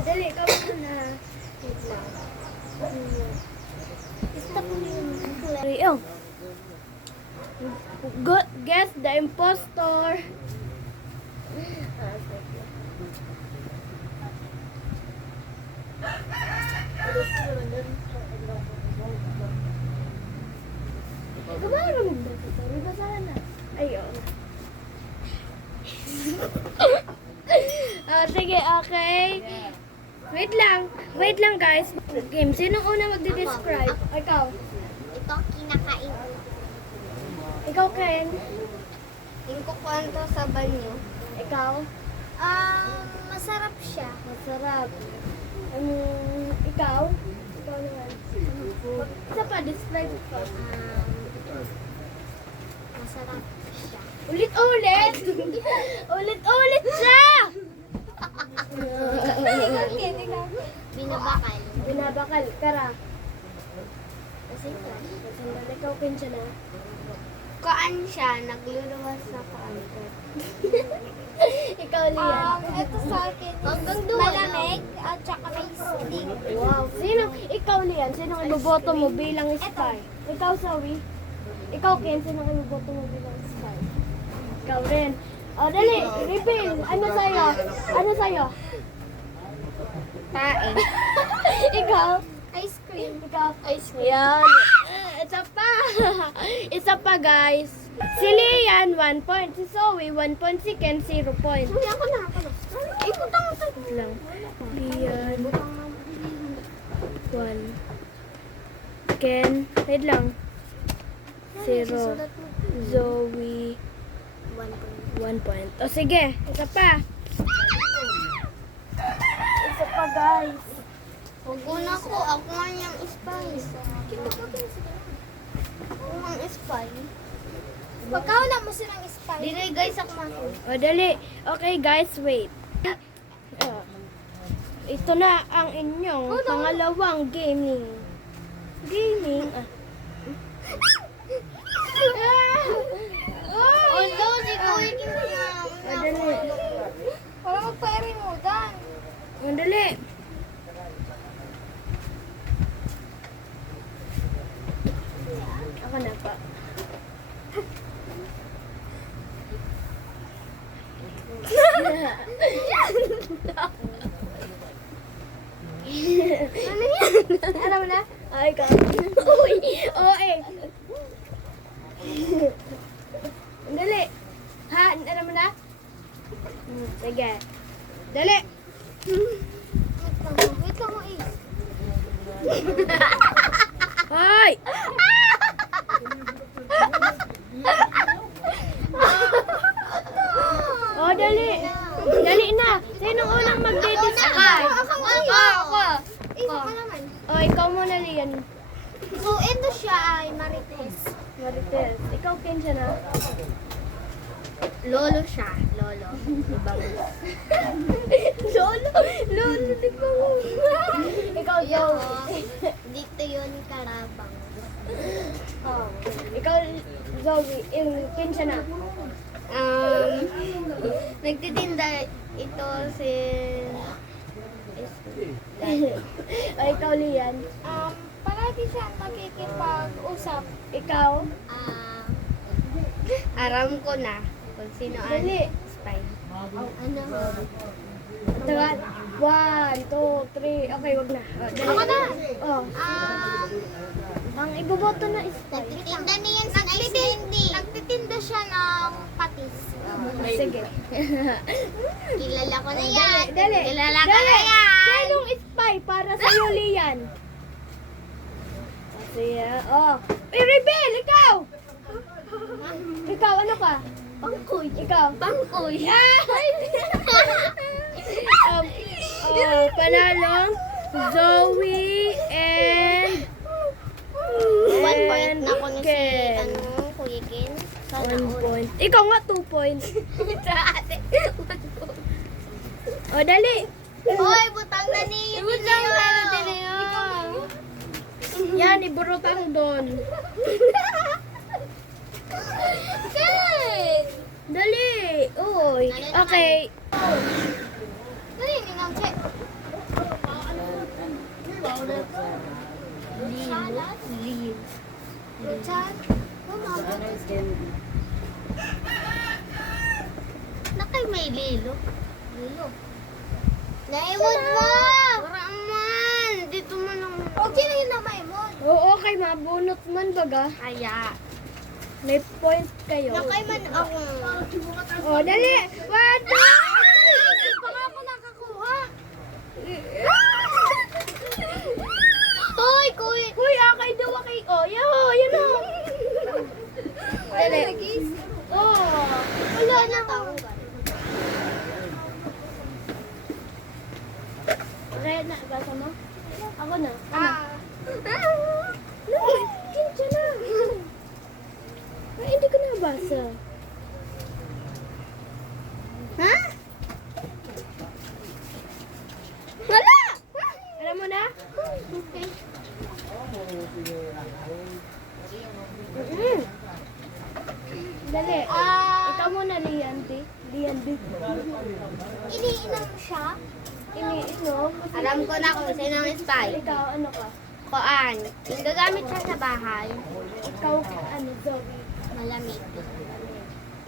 Dali, ikaw muna. Wait lang. Stop mo yung guess the impostor. Gumana mo ba ito? Basahan na. Ayun. Sige, okay. Wait lang guys. Game, sinong una magde-describe? Ikaw. Ito, kinakain. Ikaw, Ken. Yung kukwento sa banyo. Ikaw. Masarap siya. Masarap. Ikaw. Ikaw naman. Isa pa, describe ko. Masarap siya. Ulit-ulit! Ulit-ulit siya! Binabakal. Binabakal. Kara. Kasi ito. Sandali, ikaw, Ken, siya na. Kaan siya, nagluluwas na kaan ko. Ikaw, Lian. Ito sa akin is malamig at saka may stick. Wow. Ikaw, Lian, sinong iboboto mo bilang spy? Ikaw, Sawi. Ikaw, Ken, sinong iboboto mo bilang spy? Ikaw rin. O, dali, reveal. Ano sa'yo? Ano sa'yo? Kain. Ikaw? Ice cream. Ikaw? Ice cream. Yan. Isa pa. Isa pa, guys. Si Lian, 1 point. Si Zoe, 1 point. Si Ken, 0 point. Uy, ako na. Ay, butang mo tayo. Lang. Lian, 1. Ken, wait lang. 0. Zoe, 1 point. O sige, isa pa. Isa pa, guys. Huwag una ko. Ako nga yung spy. Ako nga ang spy. Pagkawala mo silang spy. Dili guys, ako nga. O dali. Okay, guys, wait. Ito na ang inyong pangalawang gaming. Although, di ko ikin na. O dali. Para magpa-eri mo, Dan. O dali. Ako na pa. Ano mo na? Ay, ka. Uy! Oo, Dali. Ha? Ano mo na? Sige. Dali. Wait lang mo, Ace. Hoy! Oh, dali. Dali na. Sinong unang magde-describe? Ako. Ace, ako naman. Oh, ikaw muna, Lian. So, ito siya ay Marites. Marites. Ikaw, Ken, siya na. Lolo siya. Lolo. Bangus. Lolo, di ba mo? Ikaw, Zoe. Dito yun, Karabang. Oh. Ikaw, Zoe. Ken, siya na. Nagtitinda ito si... Oh, ikaw, Lian. Palagi siya nakikipag-usap. Ikaw. Aram ko na kung sino ang Dali. spy. Ano? Tagal. 1, 2, 3. Okay, wag na. Oh, dali. Ako na. Oh. Ang iboboto na is Nagtitinda niyan sa ice candy. Nagtitinda siya ng patis. Sige. Kilala ko na yan. Dali. Kilala ko na yan. Sinong spy para sa iyo, Lian? Kasi, oh. I-reveal! Ikaw! Ikaw, ano ka? Bangkoy. Ikaw? Bangkoy. Panalo, Zoe and 1 point na ko ni si, Ken. Kuya Ken. 1 point. Ikaw nga, 2 points. Sa ate. 1 point. O, dali. Hoy, butang na ni. Butang na ni. Yan, iburotang doon. Ken! Dali. Uy. Okay. Dali, ninang check. Lil. Richard? Nakay may lilo. Lilo. Naimod mo! Raman! Dito mo lang. O, sino yun na maimod? Oo, kay mabunot man baga. Kaya. May point kayo. Nakay man ako. Oh, dali! One, two! Baka ako nakakuha. Hoy, kuy! Uy, akay daw akay. Oh, yan o. Dali. Oh. Wala na ako. Red na, basa mo? Ako na. Ah. No, kincha na. Ay, hindi ko nabasa. Ha? Wala! Alam mo na? Okay. Mm. Dali. Ah. Ikaw muna, Liandy. Liandy. Iniinom siya? Iniinom. Alam ko na kung sino ang spy. Ikaw, ano ka? Koan. Yung gagamit siya sa bahay. Ikaw, ano, Zoe. Malamig.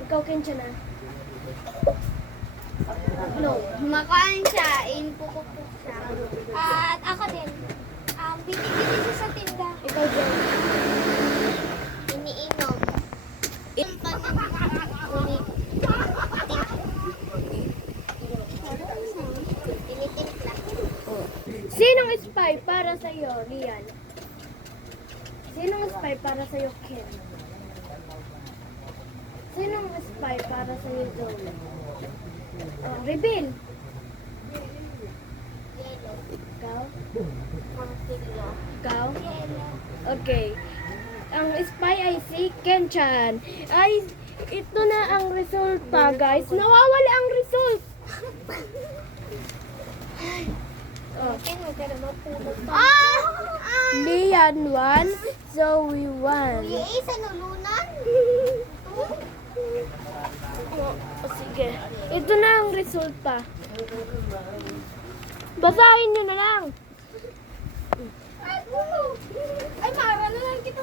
Ikaw, kincha na. No. Makaan siya. Inpukupuk siya. At ako din. Binibili siya sa tinda. Ikaw, Zoe. Iniinom. Tinitik lang. Sinong spy para sa iyo, Lian? Sinong spy para sa iyo, Ken? Sinong spy para sa iyo, Zoe? Oh, reveal. Yellow. Ikaw? Martillo. Ikaw? Yellow. Okay. Ang spy ay si Ken-chan. Ay, ito na ang resulta, guys. Nawawala ang result. Oh. Ah! Lian 1, Zoe 1. Kuya A, sa nulunan? Oh, sige. Ito na ang resulta. Basahin nyo na lang. Ay, mara na lang kita